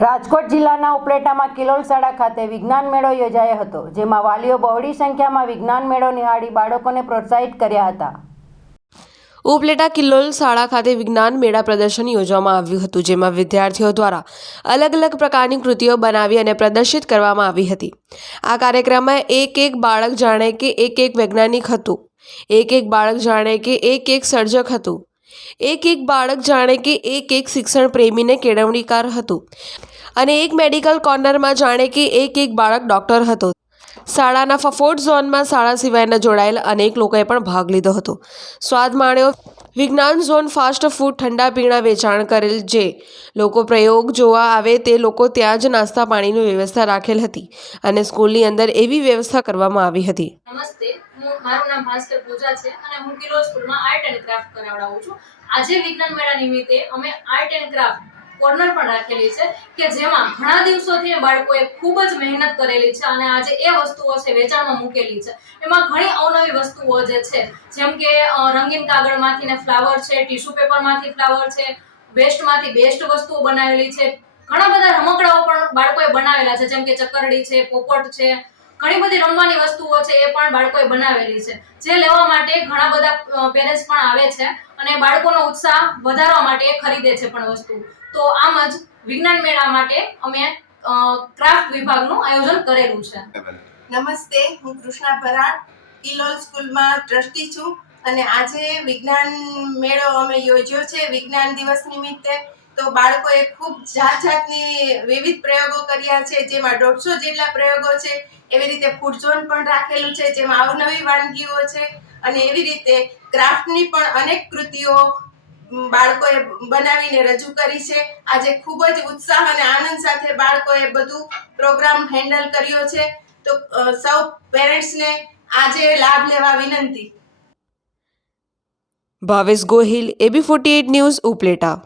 રાજકોટ જિલ્લાના ઉપલેટામાં કિલોલ શાળા ખાતે વિજ્ઞાન મેળો યોજાયો હતો, જેમાં વાલીઓ બહોળી સંખ્યામાં વિજ્ઞાન મેળો નિહાળી બાળકોને પ્રોત્સાહિત કર્યા હતા. ઉપલેટા કિલ્લોલ શાળા ખાતે વિજ્ઞાન મેળા પ્રદર્શન યોજવામાં આવ્યું હતું, જેમાં વિદ્યાર્થીઓ દ્વારા અલગ અલગ પ્રકારની કૃતિઓ બનાવી અને પ્રદર્શિત કરવામાં આવી હતી. આ કાર્યક્રમમાં એક એક બાળક જાણે કે એક એક વૈજ્ઞાનિક હતું, એક એક બાળક જાણે કે એક એક સર્જક હતું, એક એક બાળક જાણે કે એક એક શિક્ષણ પ્રેમીને કેળવણીકાર હતું. અને એક મેડિકલ કોર્નરમાં જાણે કે એક એક બાળક ડૉક્ટર હતો. શાળાના ફફોટ ઝોનમાં શાળા સિવાયના જોડાયેલા અનેક લોકોએ પણ ભાગ લીધો હતો. સ્વાદ માણ્યો. વિજ્ઞાન ઝોન ફાસ્ટ ફૂડ ઠંડા પીણા વેચાણ કરેલ જે લોકો પ્રયોગ જોવા આવે તે લોકો ત્યાં જ નાસ્તા પાણીની વ્યવસ્થા રાખેલ હતી અને સ્કૂલની અંદર એવી વ્યવસ્થા કરવામાં આવી હતી. નમસ્તે મારું નામ ભાસ્કર પૂજા છે અને હું કિલો સ્કૂલમાં આર્ટ એન્ડ ક્રાફ્ટ કરાવડાવું છું. આજે વિજ્ઞાન મેળા નિમિત્તે અમે આર્ટ એન્ડ ક્રાફ્ટ કોર્નર પણ રાખેલી છે કે જેમાં ઘણા દિવસોથી બાળકોએ ખૂબ જ મહેનત કરેલી છે અને આજે એ વસ્તુઓ છે વેચાણમાં મૂકેલી છે. એમાં ઘણી અવનવી વસ્તુઓ જે છે, જેમ કે રંગીન કાગળમાંથી ને ફ્લાવર છે ટીશ્યુ પેપરમાંથી ફ્લાવર છે વેસ્ટમાંથી બેસ્ટ વસ્તુઓ બનાવેલી છે. ઘણા બધા રમકડાઓ પણ બાળકોએ બનાવેલા છે, જેમ કે ચકરડી છે, પોપટ છે ઘણી બધી રમવાની વસ્તુઓ છે એ પણ બાળકોએ બનાવેલી છે. જે લેવા માટે ઘણા બધા પેરેન્ટ્સ પણ આવે છે અને બાળકોનો ઉત્સાહ વધારવા માટે ખરીદે છે પણ વસ્તુ. તો આમ જ વિજ્ઞાન મેળા માટે અમે ક્રાફ્ટ વિભાગનું આયોજન કરેલું છે. નમસ્તે, હું કૃષ્ણા ભરાણ કિલોલ સ્કૂલમાં ટ્રસ્ટી છું અને આજે વિજ્ઞાન મેળો અમે યોજ્યો છે. વિજ્ઞાન દિવસ નિમિત્તે તો બાળકોએ ખૂબ જાત જાતની વિવિધ પ્રયોગો કર્યા છે, જેમાં દોઢસો જેટલા પ્રયોગો છે, એવી રીતે ફૂડ ઝોન પણ રાખેલું છે, જેમાં અવનવી વાનગીઓ છે, અને એવી રીતે ક્રાફ્ટની પણ અનેક કૃતિઓ બાળકોએ બનાવીને રજૂ કરી છે. આજે ખૂબ જ ઉત્સાહ અને આનંદ સાથે બાળકોએ બધું પ્રોગ્રામ હેન્ડલ કર્યો છે. તો સૌ પેરેન્ટ્સને આજે લાભ લેવા વિનંતી. Bhavesh Gohil AB forty news Upleta.